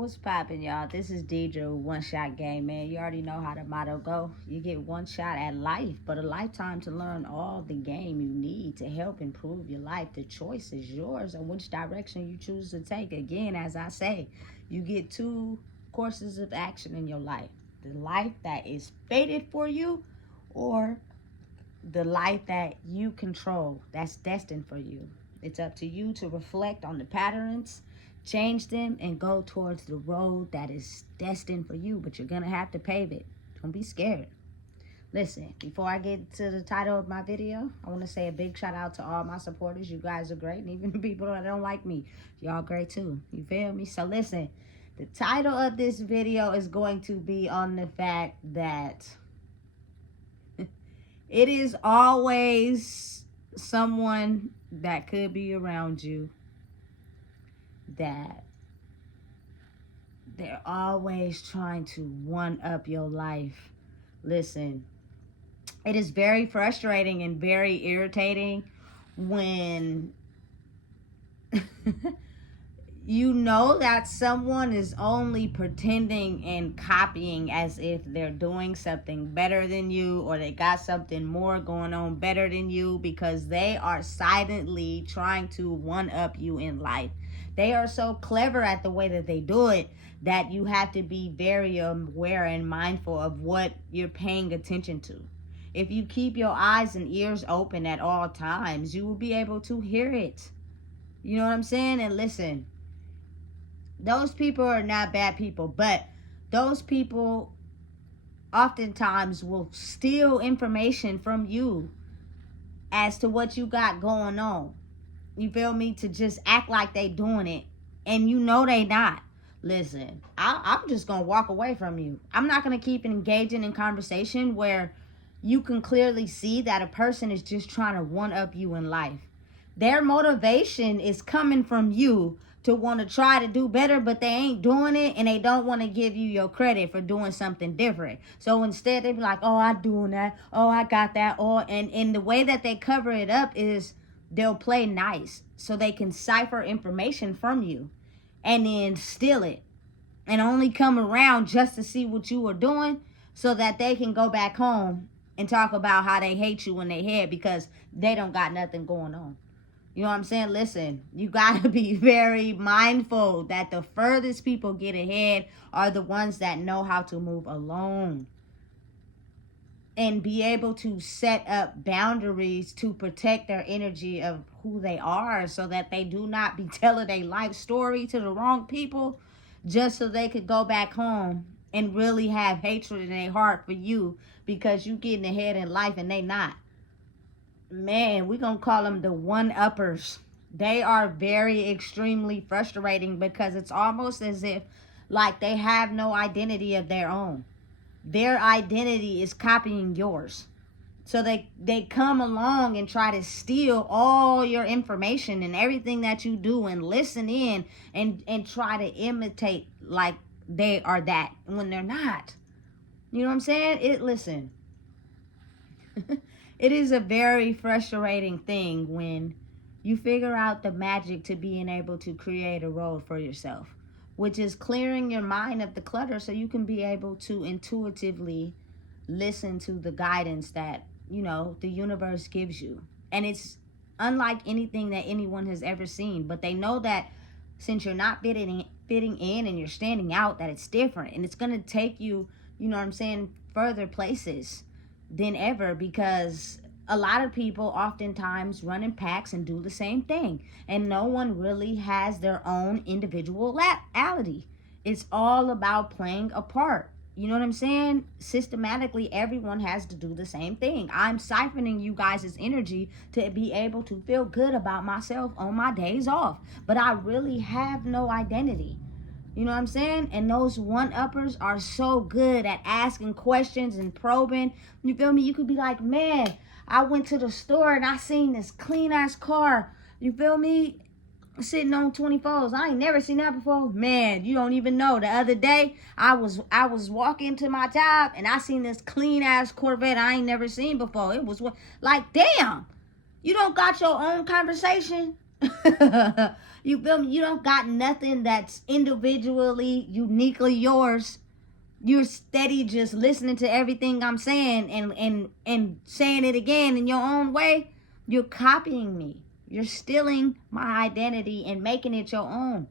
What's poppin', y'all? This is Deidre, One Shot Game, man. You already know how the motto go. You get one shot at life, but a lifetime to learn all the game you need to help improve your life. The choice is yours on which direction you choose to take. Again, as I say, you get two courses of action in your life. The life that is fated for you, or the life that you control, that's destined for you. It's up to you to reflect on the patterns, change them, and go towards the road that is destined for you, but you're gonna have to pave it. Don't be scared. Listen, before I get to the title of my video, I want to say a big shout out to all my supporters. You guys are great, and even the people that don't like me, y'all great too. You feel me? So listen, the title of this video is going to be on the fact that it is always someone that could be around you that they're always trying to one up your life. Listen, it is very frustrating and very irritating when you know that someone is only pretending and copying as if they're doing something better than you, or they got something more going on better than you, because they are silently trying to one up you in life. They are so clever at the way that they do it that you have to be very aware and mindful of what you're paying attention to. If you keep your eyes and ears open at all times, you will be able to hear it. You know what I'm saying? And listen, those people are not bad people, but those people oftentimes will steal information from you as to what you got going on. You feel me? To just act like they doing it, and you know they not. Listen, I'm just going to walk away from you. I'm not going to keep engaging in conversation where you can clearly see that a person is just trying to one-up you in life. Their motivation is coming from you to want to try to do better, but they ain't doing it, and they don't want to give you your credit for doing something different. So instead, they be like, oh, I doing that. Oh, I got that. Oh, and the way that they cover it up is they'll play nice so they can cipher information from you and then steal it and only come around just to see what you are doing so that they can go back home and talk about how they hate you in their head because they don't got nothing going on. You know what I'm saying? Listen, you got to be very mindful that the furthest people get ahead are the ones that know how to move alone and be able to set up boundaries to protect their energy of who they are, so that they do not be telling a life story to the wrong people just so they could go back home and really have hatred in their heart for you because you getting ahead in life and they not. Man, we're going to call them the one-uppers. They are very extremely frustrating because it's almost as if like they have no identity of their own. Their identity is copying yours. So they come along and try to steal all your information and everything that you do and listen in and try to imitate like they are that when they're not. You know what I'm saying? Listen. It is a very frustrating thing when you figure out the magic to being able to create a road for yourself, which is clearing your mind of the clutter so you can be able to intuitively listen to the guidance that, you know, the universe gives you. And it's unlike anything that anyone has ever seen, but they know that since you're not fitting in and you're standing out, that it's different, and it's going to take you, you know what I'm saying, further places than ever, because a lot of people oftentimes run in packs and do the same thing, and no one really has their own individuality. It's all about playing a part. You know what I'm saying? Systematically, everyone has to do the same thing. I'm siphoning you guys' energy to be able to feel good about myself on my days off, but I really have no identity. You know what I'm saying? And those one-uppers are so good at asking questions and probing. You feel me? You could be like, man, I went to the store and I seen this clean-ass car. You feel me? Sitting on 24s. I ain't never seen that before. Man, you don't even know. The other day, I was walking to my job and I seen this clean-ass Corvette I ain't never seen before. It was like, damn, you don't got your own conversation. You feel me? You don't got nothing that's individually, uniquely yours. You're steady just listening to everything I'm saying and saying it again in your own way. You're copying me. You're stealing my identity and making it your own.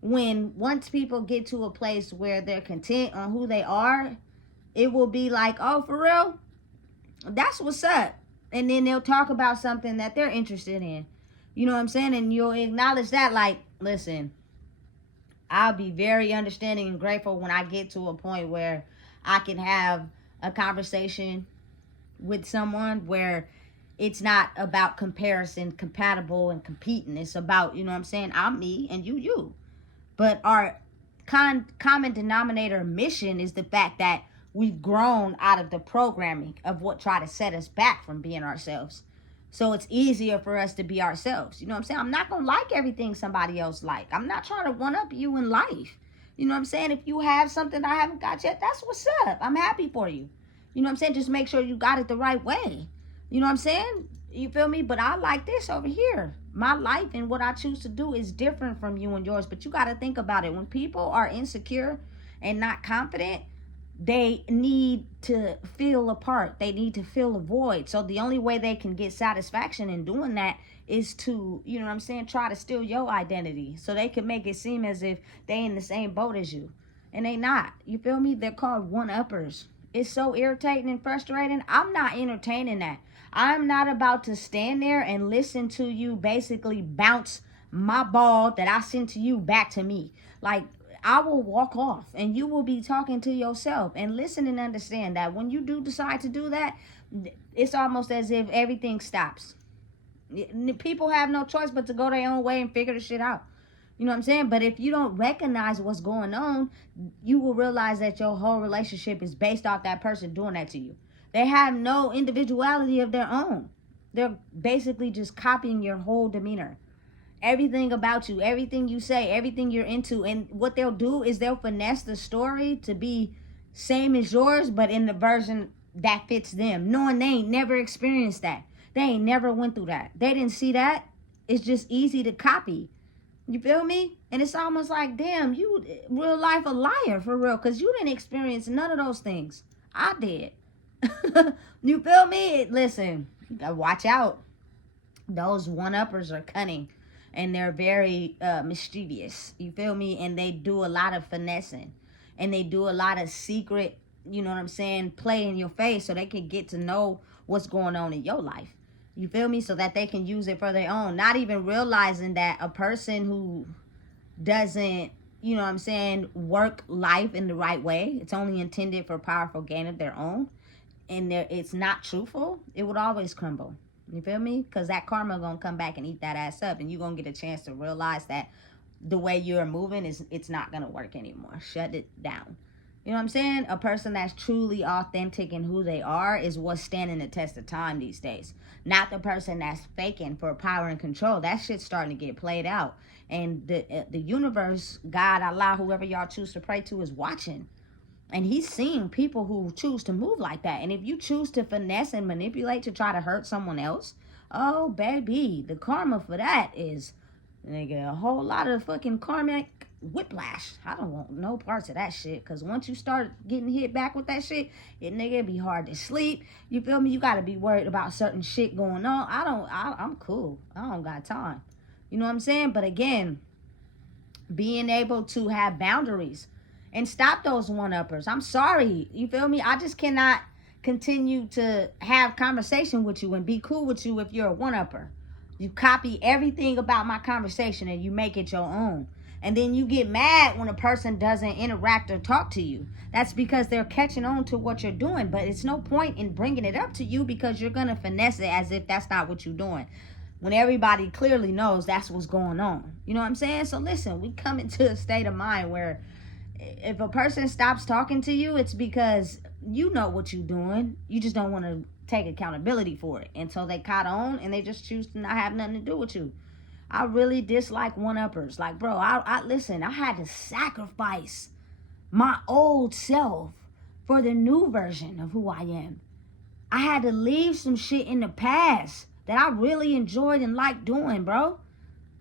When once people get to a place where they're content on who they are, it will be like, oh, for real? That's what's up. And then they'll talk about something that they're interested in. You know what I'm saying? And you'll acknowledge that, like, listen, I'll be very understanding and grateful when I get to a point where I can have a conversation with someone where it's not about comparison, compatible, and competing. It's about, you know what I'm saying, I'm me and you. But our common denominator mission is the fact that we've grown out of the programming of what try to set us back from being ourselves. So it's easier for us to be ourselves. You know what I'm saying? I'm not going to like everything somebody else like. I'm not trying to one-up you in life. You know what I'm saying? If you have something I haven't got yet, that's what's up. I'm happy for you. You know what I'm saying? Just make sure you got it the right way. You know what I'm saying? You feel me? But I like this over here. My life and what I choose to do is different from you and yours. But you got to think about it. When people are insecure and not confident, they need to feel a part. They need to feel a void. So the only way they can get satisfaction in doing that is to, you know what I'm saying, try to steal your identity so they can make it seem as if they in the same boat as you. And they not. You feel me? They're called one-uppers. It's so irritating and frustrating. I'm not entertaining that. I'm not about to stand there and listen to you basically bounce my ball that I sent to you back to me. Like, I will walk off and you will be talking to yourself. And listen and understand that when you do decide to do that, it's almost as if everything stops. People have no choice but to go their own way and figure the shit out. You know what I'm saying? But if you don't recognize what's going on, you will realize that your whole relationship is based off that person doing that to you. They have no individuality of their own. They're basically just copying your whole demeanor. Everything about you, everything you say, everything you're into. And what they'll do is they'll finesse the story to be same as yours, but in the version that fits them, knowing they ain't never experienced that. They ain't never went through that. They didn't see that. It's just easy to copy. You feel me? And it's almost like, damn, you real life a liar for real, because you didn't experience none of those things. I did. You feel me? Listen, watch out. Those one-uppers are cunning and they're very mischievous. You feel me? And they do a lot of finessing and they do a lot of secret, you know what I'm saying, play in your face so they can get to know what's going on in your life. You feel me? So that they can use it for their own. Not even realizing that a person who doesn't, you know what I'm saying, work life in the right way, it's only intended for powerful gain of their own, and it's not truthful, it would always crumble. You feel me? Because that karma gonna come back and eat that ass up, and you're gonna get a chance to realize that the way you're moving it's not gonna work anymore. Shut it down. You know what I'm saying? A person that's truly authentic in who they are is what's standing the test of time these days. Not the person that's faking for power and control. That shit's starting to get played out. And the universe, God, Allah, whoever y'all choose to pray to is watching. And he's seeing people who choose to move like that. And if you choose to finesse and manipulate to try to hurt someone else, oh, baby, the karma for that is, nigga, a whole lot of fucking karmic whiplash. I don't want no parts of that shit, because once you start getting hit back with that shit, it be hard to sleep. You feel me? You got to be worried about certain shit going on. I'm cool. I don't got time. You know what I'm saying? But again, being able to have boundaries and stop those one-uppers. I'm sorry. You feel me? I just cannot continue to have conversation with you and be cool with you if you're a one-upper. You copy everything about my conversation and you make it your own. And then you get mad when a person doesn't interact or talk to you. That's because they're catching on to what you're doing. But it's no point in bringing it up to you, because you're going to finesse it as if that's not what you're doing, when everybody clearly knows that's what's going on. You know what I'm saying? So listen, we come into a state of mind where if a person stops talking to you, it's because you know what you're doing. You just don't want to take accountability for it until they caught on and they just choose to not have nothing to do with you. I really dislike one-uppers. Like, bro, I listen, I had to sacrifice my old self for the new version of who I am. I had to leave some shit in the past that I really enjoyed and liked doing, bro,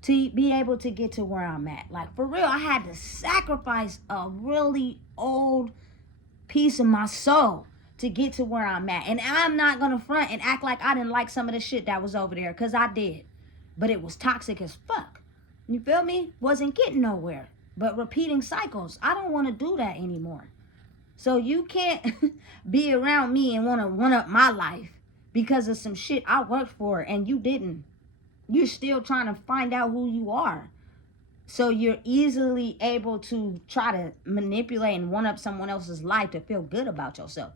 to be able to get to where I'm at. Like, for real, I had to sacrifice a really old piece of my soul to get to where I'm at. And I'm not gonna front and act like I didn't like some of the shit that was over there, because I did. But it was toxic as fuck. You feel me? Wasn't getting nowhere. But repeating cycles. I don't want to do that anymore. So you can't be around me and want to one up my life because of some shit I worked for and you didn't. You're still trying to find out who you are. So you're easily able to try to manipulate and one up someone else's life to feel good about yourself.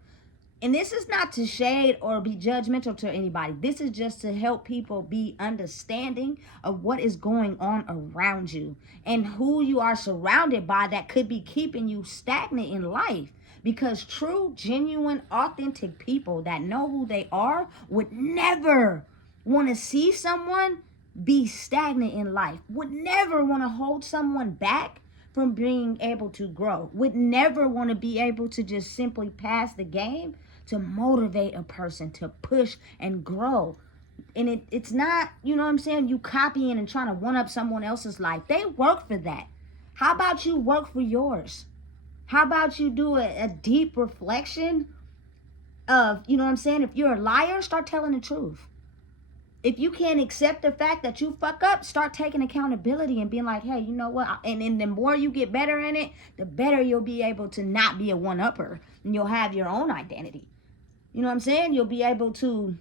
And this is not to shade or be judgmental to anybody. This is just to help people be understanding of what is going on around you and who you are surrounded by that could be keeping you stagnant in life. Because true, genuine, authentic people that know who they are would never want to see someone be stagnant in life, would never want to hold someone back from being able to grow, would never want to be able to just simply pass the game to motivate a person to push and grow. And it's not, you know what I'm saying, you copying and trying to one up someone else's life. They work for that. How about you work for yours? How about you do a deep reflection of, you know what I'm saying, if you're a liar, start telling the truth. If you can't accept the fact that you fuck up, start taking accountability and being like, hey, you know what? And the more you get better in it, the better you'll be able to not be a one-upper. And you'll have your own identity. You know what I'm saying? You'll be able to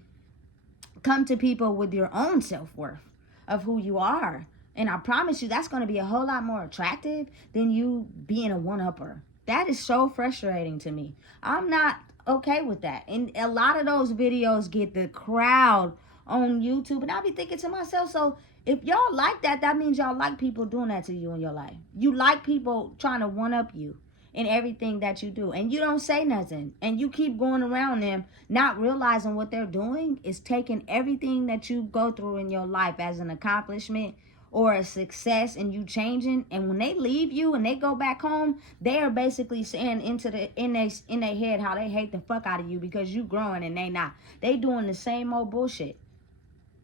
come to people with your own self-worth of who you are. And I promise you, that's going to be a whole lot more attractive than you being a one-upper. That is so frustrating to me. I'm not okay with that. And a lot of those videos get the crowd on YouTube. And I'll be thinking to myself, so if y'all like that, that means y'all like people doing that to you in your life. You like people trying to one-up you in everything that you do, and you don't say nothing, and you keep going around them, not realizing what they're doing is taking everything that you go through in your life as an accomplishment or a success, and you changing. And when they leave you and they go back home, they are basically saying in their head how they hate the fuck out of you because you growing and they not. They doing the same old bullshit.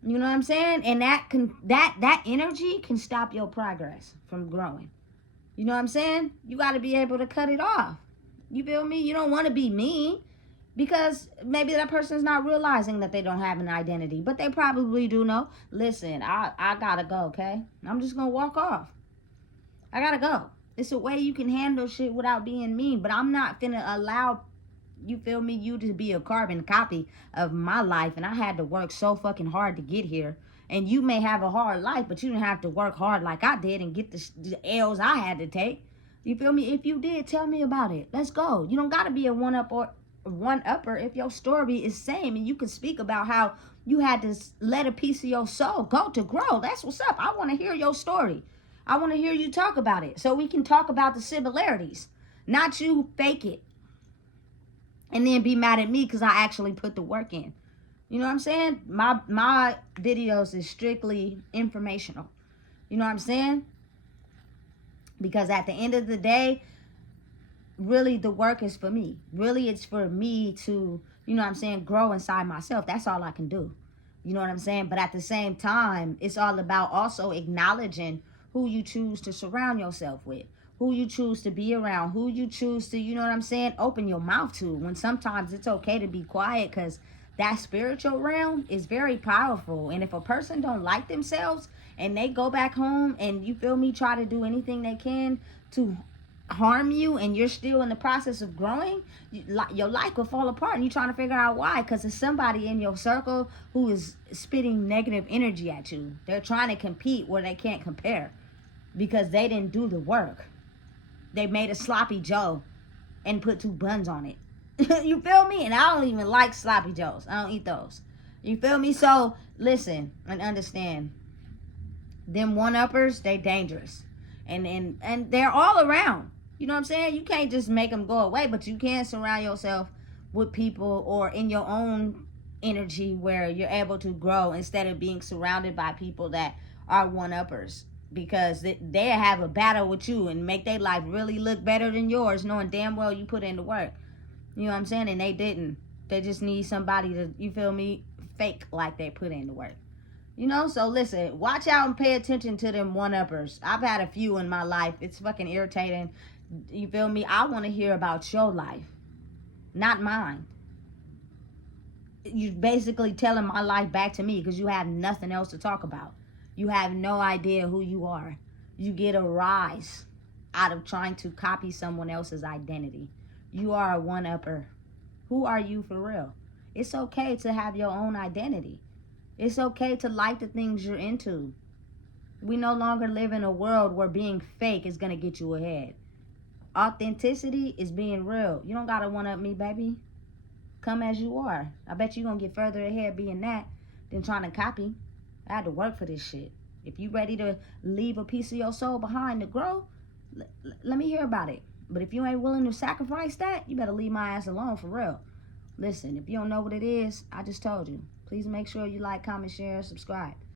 You know what I'm saying? And that energy can stop your progress from growing. You know what I'm saying? You got to be able to cut it off. You feel me? You don't want to be mean because maybe that person's not realizing that they don't have an identity, but they probably do know. Listen, I got to go, okay? I'm just going to walk off. I got to go. It's a way you can handle shit without being mean, but I'm not finna allow, you feel me, you to be a carbon copy of my life, and I had to work so fucking hard to get here. And you may have a hard life, but you didn't have to work hard like I did and get the L's I had to take. You feel me? If you did, tell me about it. Let's go. You don't got to be a one-upper if your story is same and you can speak about how you had to let a piece of your soul go to grow. That's what's up. I want to hear your story. I want to hear you talk about it so we can talk about the similarities, not you fake it and then be mad at me because I actually put the work in. You know what I'm saying? My videos is strictly informational. You know what I'm saying? Because at the end of the day, really the work is for me. Really it's for me to, you know what I'm saying, grow inside myself. That's all I can do. You know what I'm saying? But at the same time, it's all about also acknowledging who you choose to surround yourself with, who you choose to be around, who you choose to, you know what I'm saying, open your mouth to. When sometimes it's okay to be quiet because that spiritual realm is very powerful. And if a person don't like themselves and they go back home and, you feel me, try to do anything they can to harm you and you're still in the process of growing, your life will fall apart and you're trying to figure out why. Because there's somebody in your circle who is spitting negative energy at you. They're trying to compete where they can't compare because they didn't do the work. They made a sloppy Joe and put 2 buns on it. You feel me? And I don't even like sloppy joes. I don't eat those. You feel me? So listen and understand, them one-uppers, they dangerous, and they're all around. You know what I'm saying? You can't just make them go away, but you can surround yourself with people or in your own energy where you're able to grow instead of being surrounded by people that are one-uppers, because they have a battle with you and make their life really look better than yours, knowing damn well you put in the work. You know what I'm saying? And they didn't. They just need somebody to, you feel me, fake like they put in the work. You know, so listen, watch out and pay attention to them one-uppers. I've had a few in my life. It's fucking irritating. You feel me? I want to hear about your life, not mine. You basically telling my life back to me because you have nothing else to talk about. You have no idea who you are. You get a rise out of trying to copy someone else's identity. You are a one-upper. Who are you for real? It's okay to have your own identity. It's okay to like the things you're into. We no longer live in a world where being fake is going to get you ahead. Authenticity is being real. You don't got to one-up me, baby. Come as you are. I bet you're going to get further ahead being that than trying to copy. I had to work for this shit. If you ready to leave a piece of your soul behind to grow, let me hear about it. But if you ain't willing to sacrifice that, you better leave my ass alone for real. Listen, if you don't know what it is, I just told you. Please make sure you like, comment, share, subscribe.